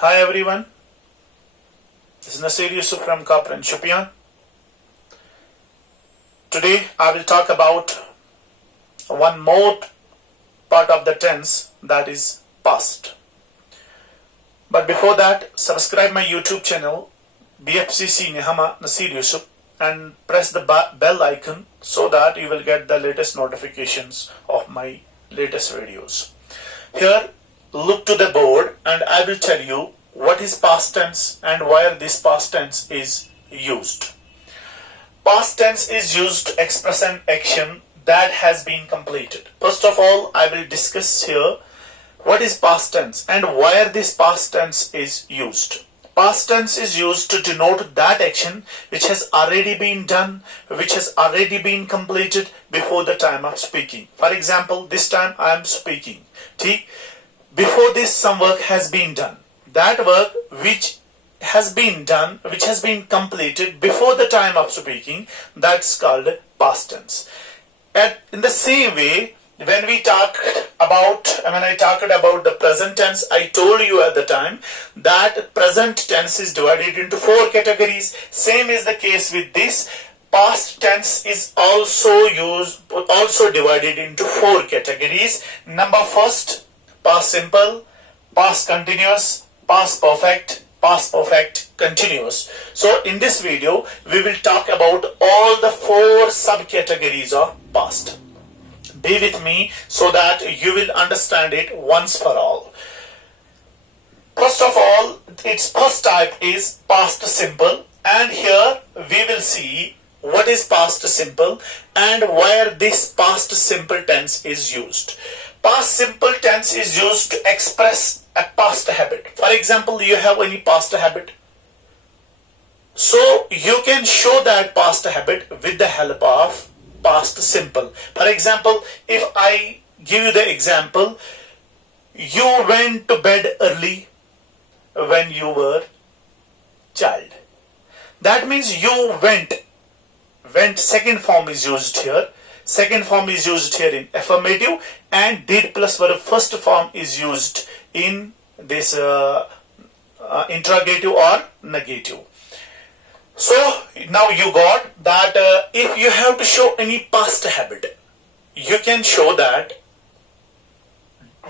Hi everyone, this is Nasir Yusuf from Kapran Shupian. Today I will talk about one more part of the tense, that is past. But before that, subscribe my YouTube channel BFCC Nihama Nasir Yusuf and press the bell icon so that you will get the latest notifications of my latest videos. Here, look to the board and I will tell you what is past tense and where this past tense is used. Past tense is used to express an action that has been completed. First of all, I will discuss here what is past tense and where this past tense is used. Past tense is used to denote that action which has already been done, which has already been completed before the time of speaking. For example, this time I am speaking. Before this, some work has been done. That work which has been done, which has been completed before the time of speaking, that's called past tense. And in the same way, when I talked about the present tense, I told you at the time that present tense is divided into 4 categories. Same is the case with this. Past tense is also divided into 4 categories. Number first, past simple, past continuous, past perfect continuous. So in this video, we will talk about all the 4 subcategories of past. Be with me so that you will understand it once for all. First of all, its first type is past simple, and here we will see what is past simple and where this past simple tense is used. Past simple tense is used to express a past habit. For example, you have any past habit, so you can show that past habit with the help of past simple. For example, if I give you the example, you went to bed early when you were child. That means you went, second form is used here. Second form is used here in affirmative, and did plus verb first form is used in this interrogative or negative. So now you got that if you have to show any past habit, you can show that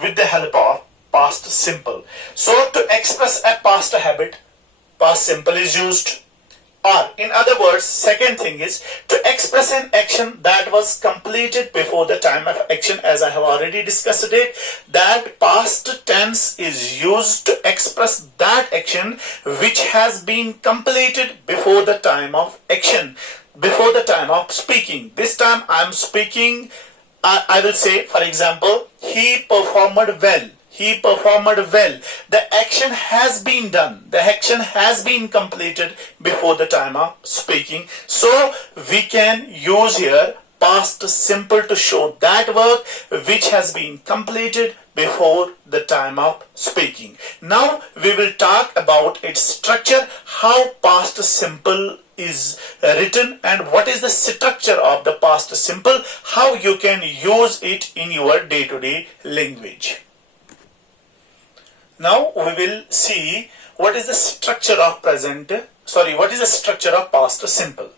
with the help of past simple. So to express a past habit, past simple is used. Or in other words, second thing is to express an action that was completed before the time of action, as I have already discussed it, that past tense is used to express that action which has been completed before the time of action, before the time of speaking. This time I am speaking, I will say, for example, he performed well. He performed well. The action has been done. The action has been completed before the time of speaking. So we can use here past simple to show that work which has been completed before the time of speaking. Now we will talk about its structure, how past simple is written and what is the structure of the past simple, how you can use it in your day-to-day language. Now we will see what is the structure of past simple.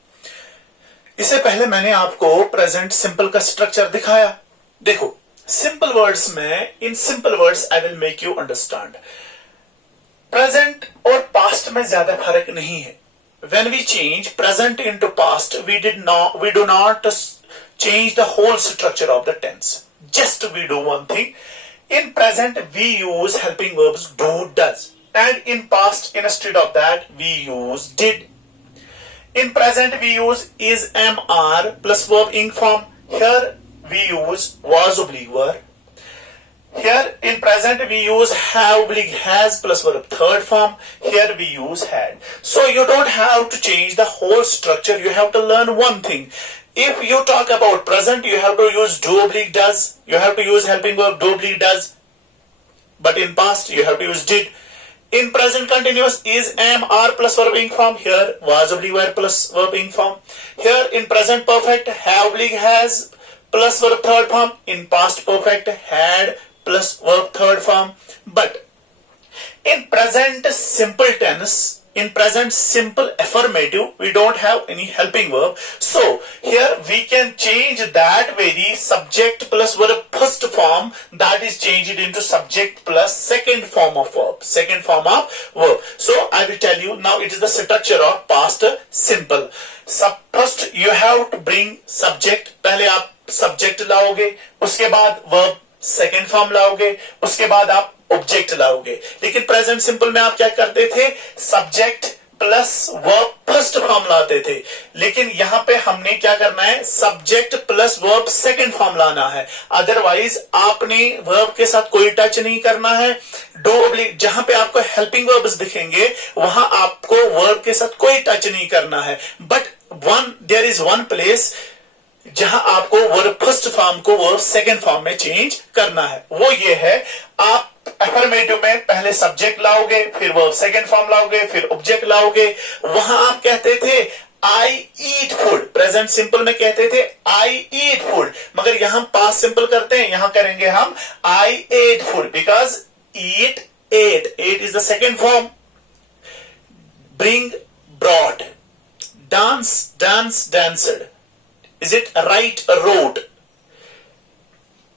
इससे पहले मैंने आपको present simple का structure दिखाया. देखो, simple words में, in simple words I will make you understand. Present और past में ज़्यादा फर्क नहीं है. When we change present into past, we do not change the whole structure of the tense. Just we do one thing. In present, we use helping verbs do, does. And in past, instead of that, we use did. In present, we use is, am, are plus verb ing form. Here, we use was oblique were. Here, in present, we use have oblique has plus verb third form. Here, we use had. So, you don't have to change the whole structure. You have to learn one thing. If you talk about present, you have to use do oblique does. You have to use helping verb do oblique does. But in past, you have to use did. In present continuous is, am, are plus verb ing form. Here was oblique were plus verb ing form. Here in present perfect have oblique has plus verb third form. In past perfect had plus verb third form. But in present present simple tense, in present simple affirmative, we don't have any helping verb. So here we can change that very subject plus verb first form, that is changed into subject plus second form of verb. Second form of verb. So I will tell you now, it is the structure of past simple. First you have to bring subject. पहले आप subject लाओगे, उसके बाद verb second form लाओगे, उसके बाद आप object लाओगे. लेकिन प्रेजेंट सिंपल में आप क्या करते थे, subject plus verb first form लाते थे. लेकिन यहां पे हमने क्या करना है, subject plus verb second form लाना है. अदरवाइज आपने वर्ब के साथ कोई टच नहीं करना है. जहां पे आपको हेल्पिंग वर्ब्स दिखेंगे वहां आपको वर्ब के साथ कोई टच नहीं करना है. But there is one place जहां आपको वर्ब फर्स्ट फॉर्म को वर्ब सेकंड फॉर्म में चेंज करना है. वो ये है, आप अफर्मेटिव में पहले सब्जेक्ट लाओगे, फिर वर्ब सेकंड फॉर्म लाओगे, फिर ऑब्जेक्ट लाओगे. वहां आप कहते थे आई ईट फूड, प्रेजेंट सिंपल में कहते थे आई ईट फूड, मगर यहां पास्ट सिंपल करते हैं, यहां करेंगे हम I ate food, because eat ate, ate is the second form. Bring brought, dance dance danced. Is it right or wrote?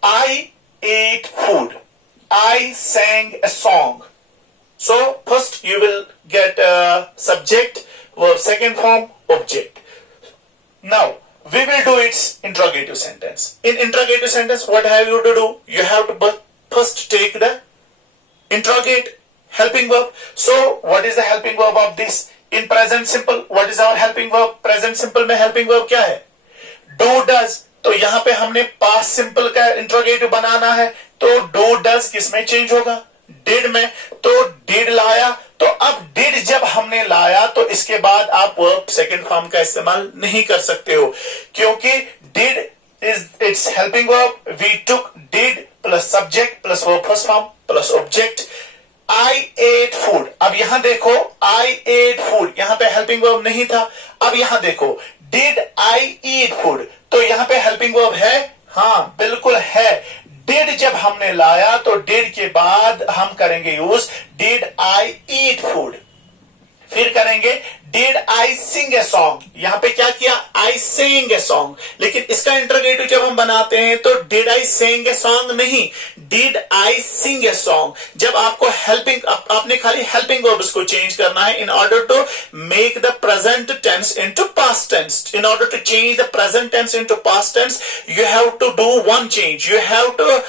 I ate food. I sang a song. So first you will get a subject, verb second form, object. Now we will do its interrogative sentence. In interrogative sentence, what have you to do? You have to first take the interrogate helping verb. So what is the helping verb of this? In present simple, what is our helping verb? Present simple में helping verb क्या है? Do does. तो यहां पे हमने past simple का interrogative बनाना है, तो डू डज किसमें चेंज होगा, डिड में. तो डिड लाया, तो अब डिड जब हमने लाया तो इसके बाद आप वर्ब सेकंड फॉर्म का इस्तेमाल नहीं कर सकते हो, क्योंकि did is it's helping verb. We took did plus subject plus verb first form plus object. I ate food. अब यहां देखो आई एट फूड, यहां पे हेल्पिंग वर्ब नहीं था. अब यहां देखो डिड आई ईट फूड, तो यहां पे हेल्पिंग वर्ब है, हां बिल्कुल है. डिड जब हमने लाया तो डिड के बाद हम करेंगे use did I eat food. फिर करेंगे did I sing a song. यहां पे क्या किया, आई सिंग ए सॉन्ग. लेकिन इसका इंटरोगेटिव जब हम बनाते हैं तो did I sing a song नहीं, did I sing a song. जब आपको हेल्पिंग, आपने खाली हेल्पिंग वर्ब्स को चेंज करना है in order to make the present tense into past tense. In order to change the present tense into past tense, you have to do one change. You have to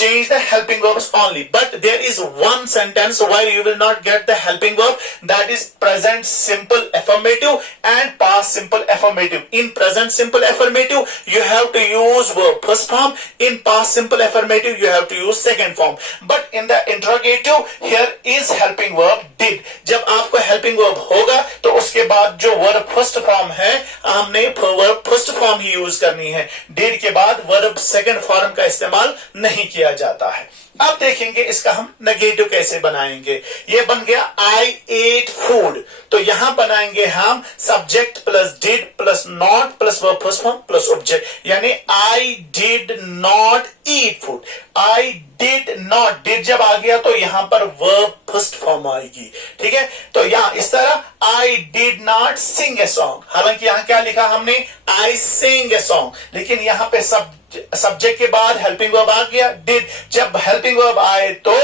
change the helping verbs only. But there is one sentence where you will not get the helping verb, that is present simple affirmative and past simple affirmative. In present simple affirmative, you have to use verb first form. In past simple affirmative, you have to use second form. But in the interrogative, here is helping verb did. जब आपको helping verb होगा तो उसके बाद जो verb first form है, हमने verb first form ही use करनी है. did के बाद वर्ब सेकंड फॉर्म का इस्तेमाल नहीं किया जाता है. अब देखेंगे इसका हम नेगेटिव कैसे बनाएंगे. ये बन गया आई एट फूड, तो यहां बनाएंगे हम subject plus did plus not plus verb first form plus object, यानी I did not eat food. I did not, did जब आ गया तो यहां पर वर्ब फर्स्ट फॉर्म आएगी. ठीक है, तो यहां इस तरह I did not sing a song. हालांकि यहां क्या लिखा हमने, आई सिंग ए सॉन्ग, लेकिन यहां पे सब्जेक्ट के बाद हेल्पिंग वर्ब आ गया डिड. जब हेल्पिंग वर्ब आए तो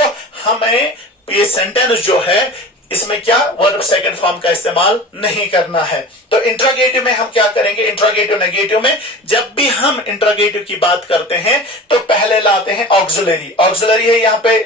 हमें ये सेंटेंस जो है इसमें क्या वर्ब सेकंड फॉर्म का इस्तेमाल नहीं करना है. तो इंट्रोगेटिव में हम क्या करेंगे, इंट्रोगेटिव नेगेटिव में जब भी हम इंट्रोगेटिव की बात करते हैं तो पहले लाते हैं ऑक्सिलरी. ऑक्सिलरी है यहाँ पे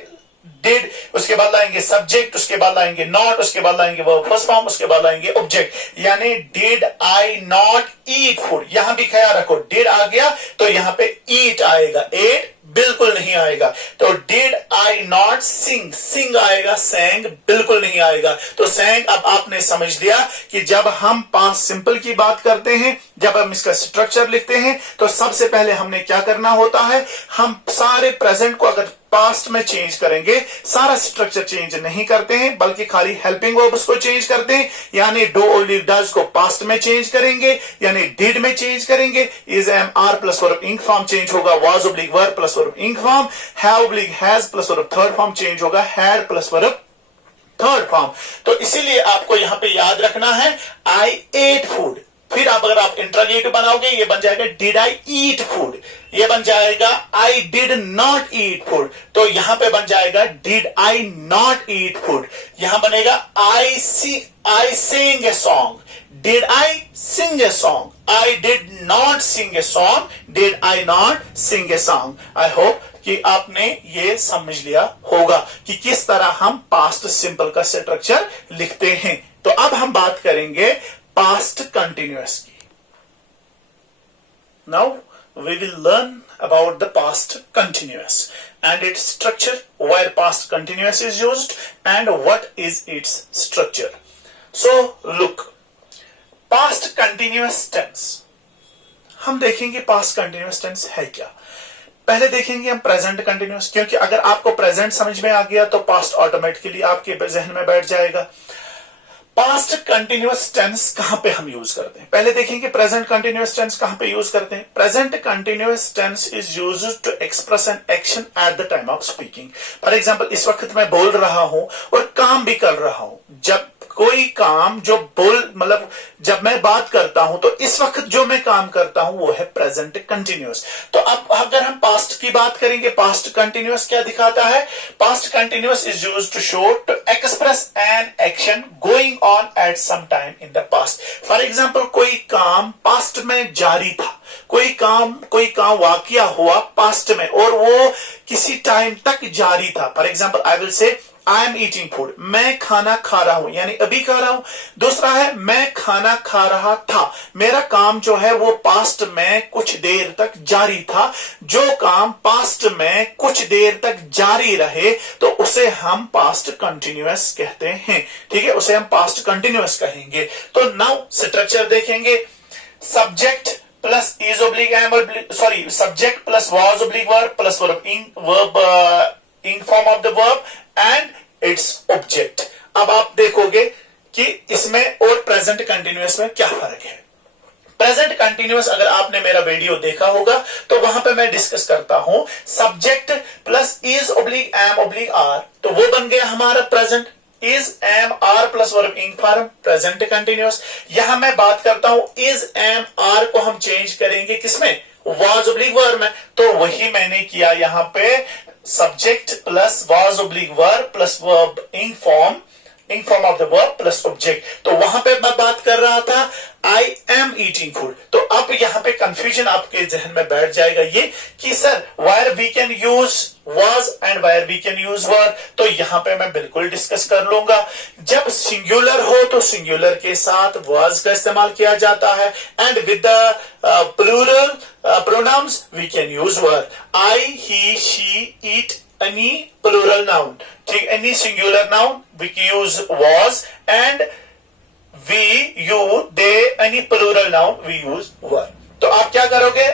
डिड, उसके बाद लाएंगे सब्जेक्ट, उसके बाद लाएंगे नॉट, उसके बाद लाएंगे वर्ब फर्स्ट फॉर्म, उसके बाद लाएंगे ऑब्जेक्ट. यानी did I not eat food. यहां भी ख्याल रखो, डिड आ गया तो यहां पे ईट आएगा, एट बिल्कुल नहीं आएगा. तो डिड आई नॉट सिंग, सिंग आएगा, सैंग बिल्कुल नहीं आएगा. तो सैंग, अब आपने समझ लिया कि जब हम पास्ट सिंपल की बात करते हैं, जब हम इसका स्ट्रक्चर लिखते हैं तो सबसे पहले हमने क्या करना होता है, हम सारे प्रेजेंट को अगर पास्ट में चेंज करेंगे, सारा स्ट्रक्चर चेंज नहीं करते हैं, बल्कि खाली हेल्पिंग वर्ब्स को चेंज करते हैं. यानी डू ओनली डज को पास्ट में चेंज करेंगे, यानी डिड में चेंज करेंगे. Is am are plus verb ing form change होगा, was oblique were plus verb ing form. Have oblique has plus verb third form change होगा, had plus verb third form. तो इसीलिए आपको यहां पे याद रखना है आई एट फूड। फिर आप अगर आप इंट्रोगेटिव बनाओगे ये बन जाएगा डिड आई ईट फूड, ये बन जाएगा I did not eat food. तो यहां पे बन जाएगा did I not eat food. यहां बनेगा I sing a song, did I sing a song, I did not sing a song, did I not sing a song. I hope कि आपने ये समझ लिया होगा कि किस तरह हम पास्ट सिंपल का स्ट्रक्चर लिखते हैं। तो अब हम बात करेंगे पास्ट कंटिन्यूअस की। Now we will learn about the past continuous and its structure, where past continuous is used and what is its structure. So look, past continuous tense, हम देखेंगे past continuous tense है क्या। पहले देखेंगे हम present continuous, क्योंकि अगर आपको प्रेजेंट समझ में आ गया तो पास्ट ऑटोमेटिकली आपके जहन में बैठ जाएगा। पास्ट कंटिन्यूअस टेंस कहां पे हम यूज करते हैं, पहले देखेंगे प्रेजेंट कंटिन्यूअस टेंस कहां पे यूज करते हैं। Present continuous tense is used to express an action at the time of speaking. For example, इस वक्त मैं बोल रहा हूं और काम भी कर रहा हूं। जब कोई काम जो मतलब जब मैं बात करता हूं तो इस वक्त जो मैं काम करता हूं वो है प्रेजेंट कंटिन्यूअस। तो अब अगर हम पास्ट की बात करेंगे, पास्ट कंटिन्यूअस क्या दिखाता है। Past continuous is used to show to express an action going on at some time in the past. For example, कोई काम पास्ट में जारी था, कोई काम वाकया हुआ पास्ट में और वो किसी टाइम तक जारी था। For example, I will say I am eating food, मैं खाना खा रहा हूं, यानी अभी खा रहा हूं। दूसरा है मैं खाना खा रहा था, मेरा काम जो है वो पास्ट में कुछ देर तक जारी था। जो काम पास्ट में कुछ देर तक जारी रहे तो उसे हम पास्ट कंटिन्यूअस कहते हैं। ठीक है, उसे हम पास्ट कंटिन्यूअस कहेंगे। तो नाउ स्ट्रक्चर देखेंगे, subject plus is oblique am sorry subject plus was oblique verb plus verb ing form of the verb and its object. अब आप देखोगे कि इसमें और प्रेजेंट कंटिन्यूअस में क्या फर्क है। प्रेजेंट कंटिन्यूअस अगर आपने मेरा वीडियो देखा होगा तो वहां पे मैं डिस्कस करता हूं subject plus is oblique am oblique are, तो वो बन गया हमारा present. Is am are plus verb ing form present continuous. यहां मैं बात करता हूं इज एम आर को हम चेंज करेंगे किसमें, वाज ऑब्लिक वर्ब में। तो वही मैंने किया यहां पे, subject plus was oblique verb plus verb ing form of the verb plus object. तो वहां पे मैं बात कर रहा था आई एम ईटिंग फूड। तो अब यहां पे कंफ्यूजन आपके जहन में बैठ जाएगा ये कि sir where we can use was and where we can use were. तो यहां पे मैं बिल्कुल डिस्कस कर लूंगा। जब सिंगुलर हो तो सिंगुलर के साथ was का इस्तेमाल किया जाता है and with the plural pronouns we can use were. I, he, she, it, any plural noun, ठीक, any singular noun we use was, and we, you, they, any plural noun we use were। तो आप क्या करोगे,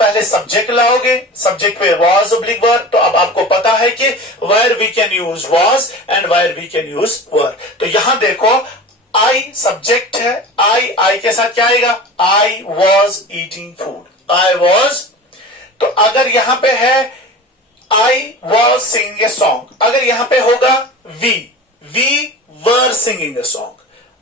पहले subject लाओगे, subject पे was oblique were। तो अब आपको पता है कि where we can use was and where we can use were। तो यहां देखो I सब्जेक्ट है, I के साथ क्या आएगा, I was eating food, I was। तो अगर यहां पे है I was singing a song, अगर यहां पे होगा we were singing a song,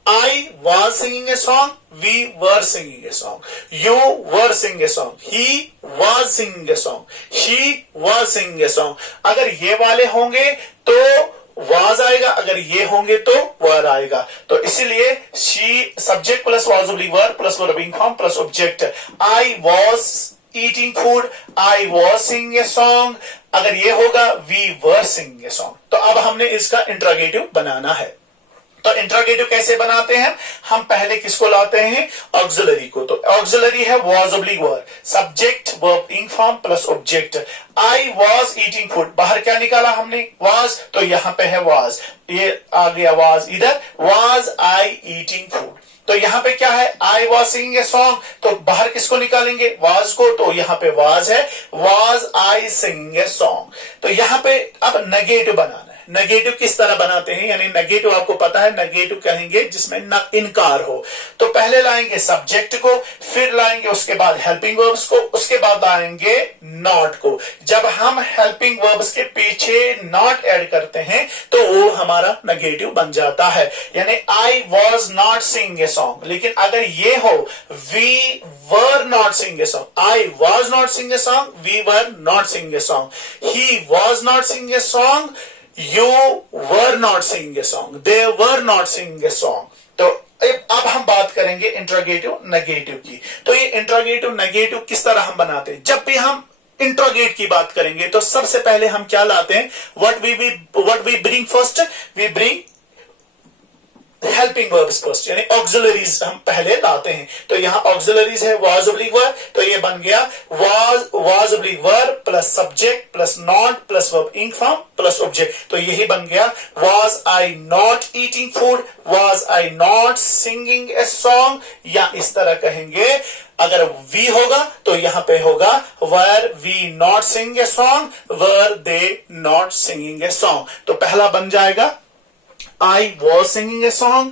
I was singing a song, we were singing a song, you were singing a song, he was singing a song, she was singing a song। अगर ये वाले होंगे तो was आएगा, अगर ये होंगे तो were आएगा। तो इसीलिए she subject plus was oblique verb plus verb in form plus object। I was eating food, I was singing a song, अगर ये होगा we were singing a song। तो अब हमने इसका इंट्रोगेटिव बनाना है। तो इंट्रोगेटिव कैसे बनाते हैं, हम पहले किसको लाते हैं, ऑक्सिलरी को। तो ऑक्सिलरी है was oblique verb, subject verb ing form plus object. I was eating food, बाहर क्या निकाला हमने, was, तो यहां पे है was, ये आ गया was इधर, was I eating food। तो यहां पे क्या है, I was singing a song, तो बाहर किसको निकालेंगे, was को। तो यहां पे was है, was I singing a song। तो यहां पे अब नेगेटिव बनाना है। नेगेटिव किस तरह बनाते हैं, यानी नेगेटिव आपको पता है, नेगेटिव कहेंगे जिसमें न इनकार हो। तो पहले लाएंगे सब्जेक्ट को, फिर लाएंगे उसके बाद हेल्पिंग वर्ब्स को, उसके बाद लाएंगे नॉट को। जब हम हेल्पिंग वर्ब्स के पीछे नॉट ऐड करते हैं तो वो हमारा नेगेटिव बन जाता है। यानी I was not singing a song, लेकिन अगर ये हो we were not singing a song, I was not singing a song, we were not singing a song, he was not singing a song, you were not singing a song, they were not singing a song। तो अब हम बात करेंगे interrogative negative की। तो ये interrogative negative किस तरह हम बनाते हैं? जब भी हम इंट्रोगेट की बात करेंगे तो सबसे पहले हम क्या लाते हैं? what we bring first, we bring helping verbs first, यानी ऑक्सिलरीज हम पहले लाते हैं। तो यहां ऑक्सिलरीज है was oblique were, तो ये बन गया was oblique were plus subject plus not plus verb ing form plus object. तो यही बन गया was I not eating food, was I not singing a song, या इस तरह कहेंगे अगर we होगा तो यहां पे होगा were we not singing a song, were they not singing a song। तो पहला बन जाएगा I was singing a song,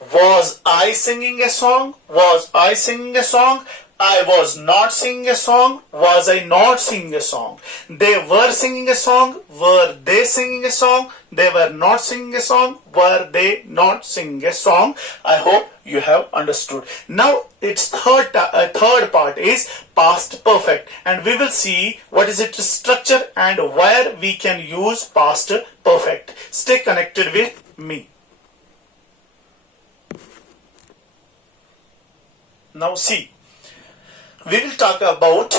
was I singing a song, was I singing a song, I was not singing a song, was I not singing a song, they were singing a song, were they singing a song, they were not singing a song, were they not singing a song। I hope you have understood। Now its third part is past perfect, and we will see what is its structure and where we can use past perfect। Stay connected with me। Now see, we will talk about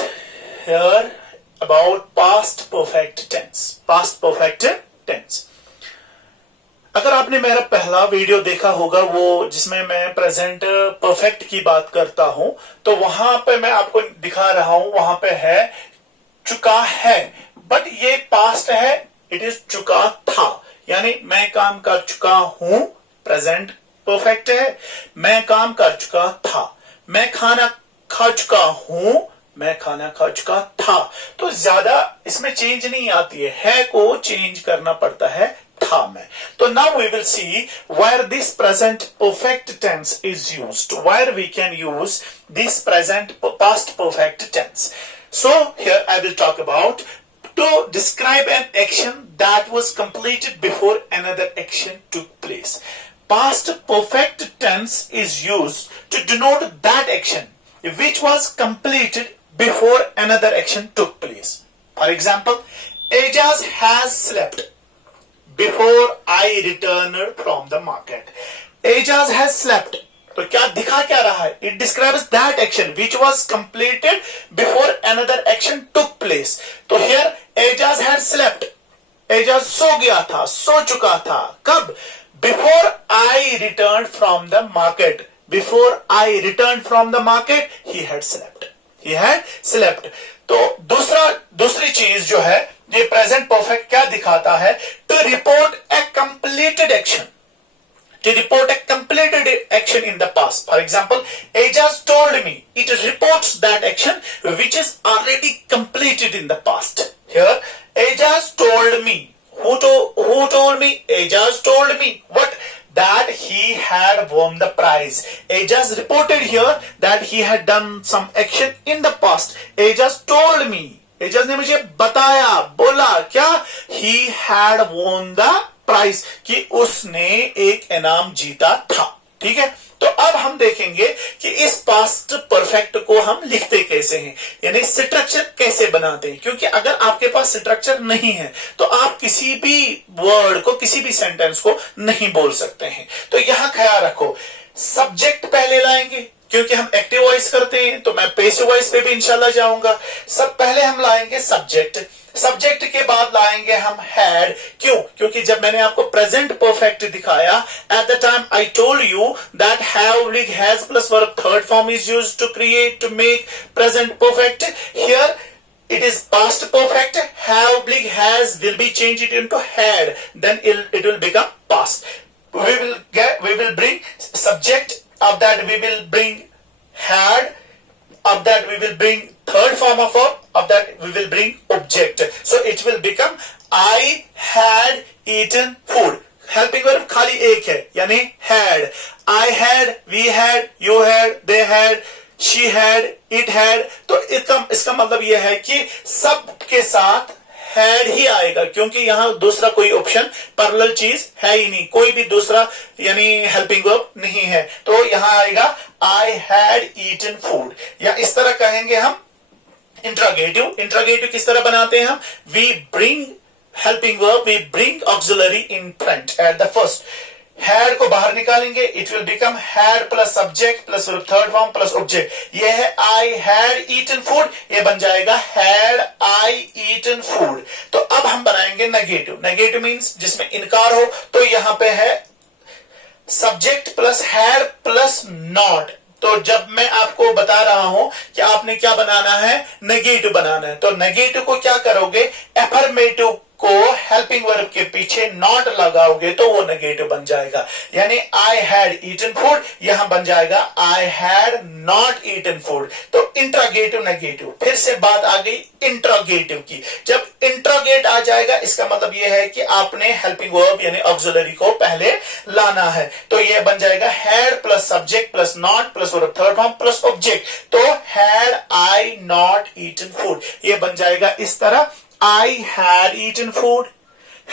here about past perfect tense। past perfect tense, अगर आपने मेरा पहला video देखा होगा वो जिसमें मैं present perfect की बात करता हूं, तो वहां पे मैं आपको दिखा रहा हूं, वहां पे है चुका है, बट ये पास्ट है, इट इज चुका था, यानी मैं काम कर चुका हूं, प्रेजेंट परफेक्ट है, मैं काम कर चुका था, मैं खाना खा चुका हूं, मैं खाना खा चुका था। तो ज्यादा इसमें चेंज नहीं आती है को चेंज करना पड़ता है था में। तो now we will see where this present perfect tense is used, where we can use this present past perfect tense। So here I will talk about to describe an action that was completed before another action took place। Past perfect tense is used to denote that action which was completed before another action took place। For example, Ajaz has slept before I returned from the market। Ajaz has slept, तो क्या दिखा क्या रहा है? It describes that action which was completed before another action took place। तो here Ajaz had slept, Ajaz सो गया था, सो चुका था, कब? Before I returned from the market, before I returned from the market he had slept, he had slept। तो दूसरी चीज जो है ये प्रेजेंट परफेक्ट क्या दिखाता है? To report a completed action, to report a completed action in the past। For example, Ajaz told me, it reports that action which is already completed in the past। Here Ajaz told me, who told me? Ajaz told me what? That he had won the prize। Ajaz reported here that he had done some action in the past। Ajaz told me, Ajaz ने मुझे बताया, बोला क्या? He had won the prize, कि उसने एक इनाम जीता था। ठीक है, तो अब हम देखेंगे कि इस पास्ट परफेक्ट को हम लिखते कैसे हैं, यानी स्ट्रक्चर कैसे बनाते हैं। क्योंकि अगर आपके पास स्ट्रक्चर नहीं है तो आप किसी भी वर्ड को, किसी भी सेंटेंस को नहीं बोल सकते हैं। तो यहां ख्याल रखो, सब्जेक्ट पहले लाएंगे, क्योंकि हम एक्टिव वॉइस करते हैं, तो मैं पैसिव वॉइस पे भी इंशाल्लाह जाऊंगा। सब पहले हम लाएंगे सब्जेक्ट, सब्जेक्ट के बाद लाएंगे हम हैड। क्यों? क्योंकि जब मैंने आपको प्रेजेंट परफेक्ट दिखाया, at the time I told you that have link has plus verb third form is used to create, to make present perfect. Here it is past perfect, have big has will be changed into had, then it will become past। we will bring subject, of that we will bring had, of that we will bring third form of verb, of that we will bring object। So it will become I had eaten food. Helping verb खाली एक है यानी had. I had, we had, you had, they had, she had, it had. तो इसका मतलब यह है कि सब के साथ had ही आएगा क्योंकि यहां दूसरा कोई ऑप्शन पैरेलल चीज है ही नहीं, कोई भी दूसरा यानी हेल्पिंग वर्ब नहीं है, तो यहां आएगा I had eaten food. या इस तरह कहेंगे हम इंट्रोगेटिव. इंट्रोगेटिव किस तरह बनाते हैं हम? We bring helping verb, we bring auxiliary in front at the first. Had को बाहर निकालेंगे, it will become had plus subject plus verb third form plus object. ये है I had eaten food, ये बन जाएगा had I eaten food. तो अब हम बनाएंगे नेगेटिव. नेगेटिव मीन्स जिसमें इनकार हो, तो यहां पे है subject plus had plus not. तो जब मैं आपको बता रहा हूं कि आपने क्या बनाना है, नेगेटिव बनाना है, तो नेगेटिव को क्या करोगे, एफर्मेटिव को हेल्पिंग वर्ब के पीछे नॉट लगाओगे तो वो नेगेटिव बन जाएगा. यानी आई हैड ईटन फूड यहां बन जाएगा I had not eaten food. तो इंट्रोगेटिव नेगेटिव. फिर से बात आ गई इंट्रोगेटिव की. जब इंट्रोगेट आ जाएगा इसका मतलब यह है कि आपने हेल्पिंग वर्ब यानी ऑक्सिलरी को पहले लाना है. तो यह बन जाएगा had plus subject plus not plus verb third form plus object. तो had I not eaten food यह बन जाएगा इस तरह. I had eaten food.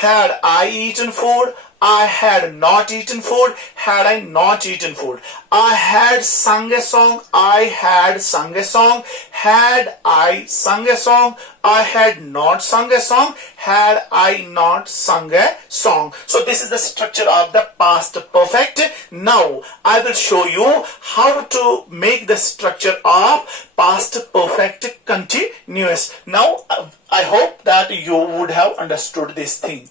Had I eaten food? I had not eaten food. Had I not eaten food? I had sung a song. I had sung a song. Had I sung a song? I had not sung a song. Had I not sung a song? So this is the structure of the past perfect. Now I will show you how to make the structure of past perfect continuous. Now I hope that you would have understood this thing.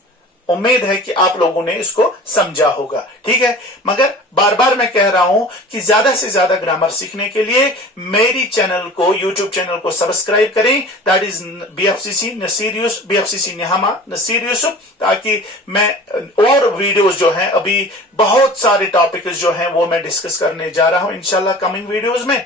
उम्मीद है कि आप लोगों ने इसको समझा होगा. ठीक है, मगर बार बार मैं कह रहा हूं कि ज्यादा से ज्यादा ग्रामर सीखने के लिए मेरी चैनल को, यूट्यूब चैनल को सब्सक्राइब करें. That is BFCC Naseer, BFCC निहामा नसीर यूसुफ, ताकि मैं और वीडियोस जो हैं, अभी बहुत सारे टॉपिक्स जो हैं वो मैं डिस्कस करने जा रहा हूं इंशाल्लाह कमिंग वीडियोस में.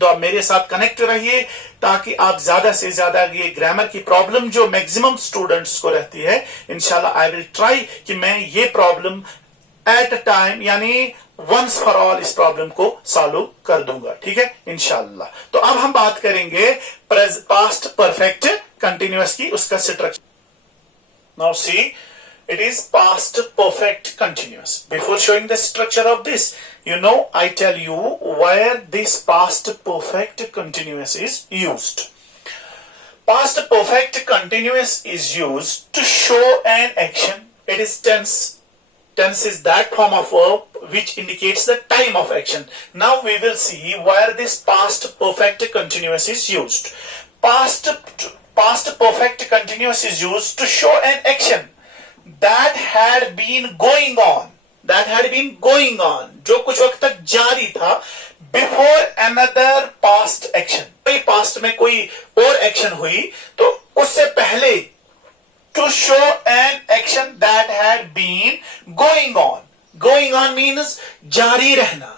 तो आप मेरे साथ कनेक्ट रहिए ताकि आप ज्यादा से ज्यादा ये ग्रामर की प्रॉब्लम जो मैक्सिमम स्टूडेंट्स को रहती है, इंशाल्लाह आई विल ट्राई कि मैं ये प्रॉब्लम एट अ टाइम यानी वंस फॉर ऑल इस प्रॉब्लम को सॉल्व कर दूंगा. ठीक है इंशाल्लाह. तो अब हम बात करेंगे पास्ट परफेक्ट कंटिन्यूअस की, उसका structure. Now see, it is past perfect continuous. Before showing the structure of this, I tell you where this past perfect continuous is used. Past perfect continuous is used to show an action. It is tense. Tense is that form of verb which indicates the time of action. Now we will see where this past perfect continuous is used. Past perfect continuous is used to show an action that had been going on. That had been going on. जो कुछ वक्त तक जारी था. Before another past action. कोई past में कोई और एक्शन हुई तो उससे पहले. To show an action that had been going on. Going on means जारी रहना.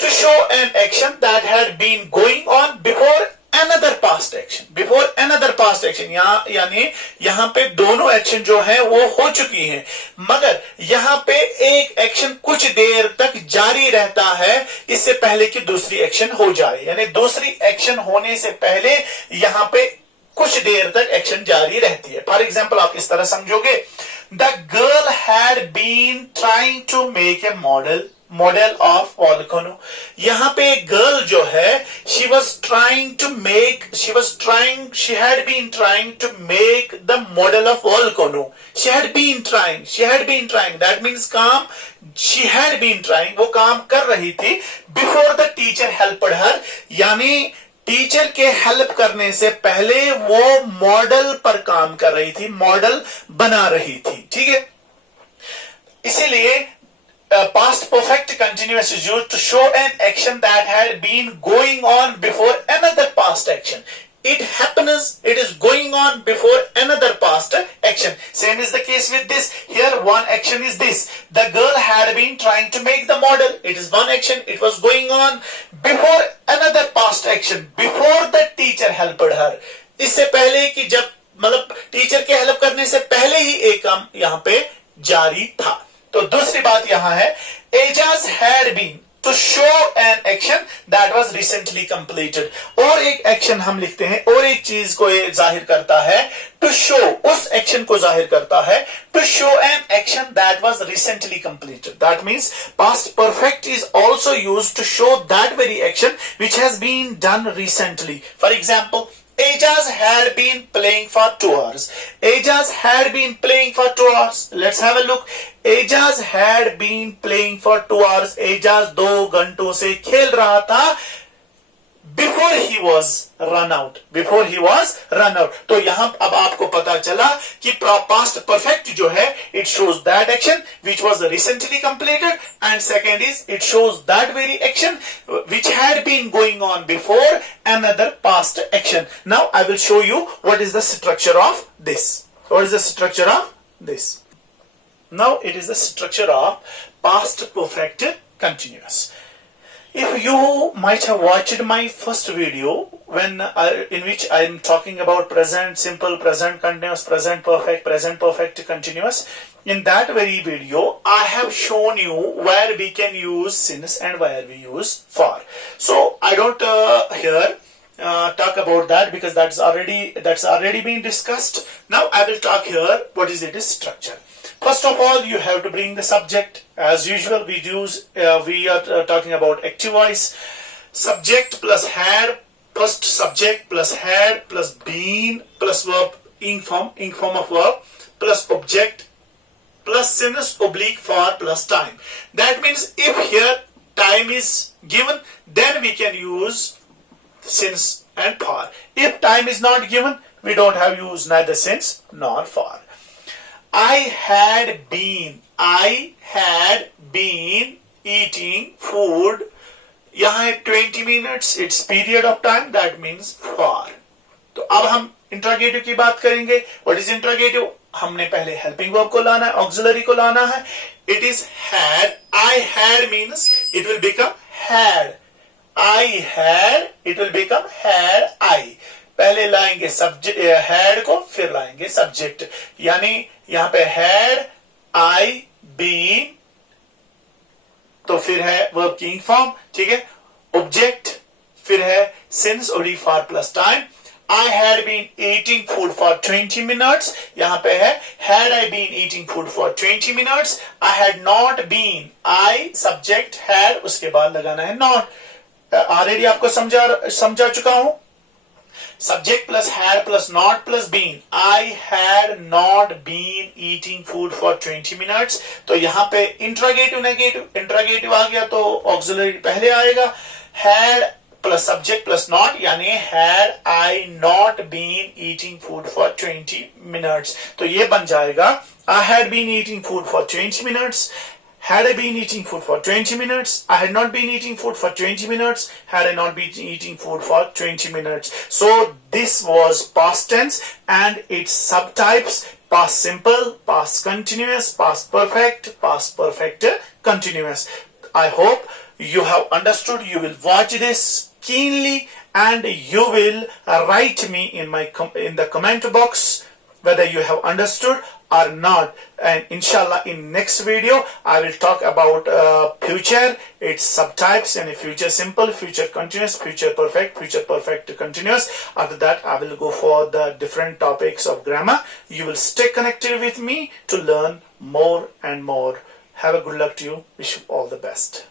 To show an action that had been going on before another past action. Before another past action. यानी यहां पे दोनों एक्शन जो है वो हो चुकी हैं, मगर यहां पे एक एक्शन कुछ देर तक जारी रहता है इससे पहले कि दूसरी एक्शन हो जाए. यानी दूसरी एक्शन होने से पहले यहां पे कुछ देर तक एक्शन जारी रहती है. फॉर एग्जाम्पल आप इस तरह समझोगे, the girl had been trying to make a model of volcano. यहां पे गर्ल जो है she had been trying to make the model of volcano. She had been trying. That means काम she had been trying, वो काम कर रही थी. Before the teacher helped her, यानी टीचर के हेल्प करने से पहले वो मॉडल पर काम कर रही थी, मॉडल बना रही थी. ठीक है, इसीलिए past perfect continuous is used to show an action that had been going on before another past action. It happens, it is going on before another past action. Same is the case with this. Here one action is this. The girl had been trying to make the model. It is one action. It was going on before another past action. Before the teacher helped her. इससे पहले कि जब मतलब teacher के help करने से पहले ही एक काम यहाँ पे जारी था। तो दूसरी बात यहां है, Ajaz had been to show an action that was recently completed. और एक एक्शन हम लिखते हैं और एक चीज को ये जाहिर करता है, टू शो, उस एक्शन को जाहिर करता है, to show an action that was recently completed. That means past perfect is also used to show that very action which has been done recently. For example, Ajaz had been playing for 2 hours. Ajaz had been playing for 2 hours. Let's have a look. Ajaz had been playing for 2 hours. Ajaz 2 घंटों से खेल रहा था before he was run out. Before he was run out. तो यहां अब आपको पता चला कि past perfect जो है, it shows that action which was recently completed, and second is it shows that very action which had been going on before another past action. Now I will show you what is the structure of this. What is the structure of this? Now it is the structure of past perfect continuous. If you might have watched my first video in which I am talking about present simple, present continuous, present perfect continuous, in that very video I have shown you where we can use since and where we use for. So I don't here talk about that because that's already been discussed. Now I will talk here what is its structure. First of all, you have to bring the subject. As usual, we are talking about active voice. Subject plus had, first subject plus had plus been plus verb, ing form of verb, plus object plus since oblique for plus time. That means if here time is given, then we can use since and for. If time is not given, we don't have use neither since nor for. I had been eating food. यहाँ है 20 minutes, it's period of time, that means for. तो अब हम interrogative की बात करेंगे. What is interrogative? हमने पहले helping verb को लाना है, auxiliary को लाना है. It is had. I had means it will become had. I had, it will become had I. पहले लाएंगे सब्जेक्ट हैड को, फिर लाएंगे सब्जेक्ट. यानी यहां पे हैड आई बीन, तो फिर है वर्ब की फॉर्म, ठीक है. ऑब्जेक्ट, फिर है since oblique for plus time. I had been eating food for 20 minutes. यहां पे है had I been eating food for 20 minutes. I had not been, I subject had, उसके बाद लगाना है not. ऑलरेडी आपको समझा चुका हूं. Subject plus had plus not plus been. I had not been eating food for 20 minutes. तो यहां पे इंट्रोगेटिव आ गया तो ऑक्सिलरी पहले आएगा. Had plus subject plus not, यानी had I not been eating food for 20 minutes. तो ये बन जाएगा I had been eating food for 20 minutes. Had I been eating food for 20 minutes? I had not been eating food for 20 minutes. Had I not been eating food for 20 minutes? So this was past tense and its subtypes: past simple, past continuous, past perfect continuous. I hope you have understood. You will watch this keenly and you will write me in the comment box whether you have understood or not. And inshallah in next video I will talk about future, its subtypes, and future simple, future continuous, future perfect continuous. After that I will go for the different topics of grammar. You will stay connected with me to learn more and more. Have a good luck to you. Wish you all the best.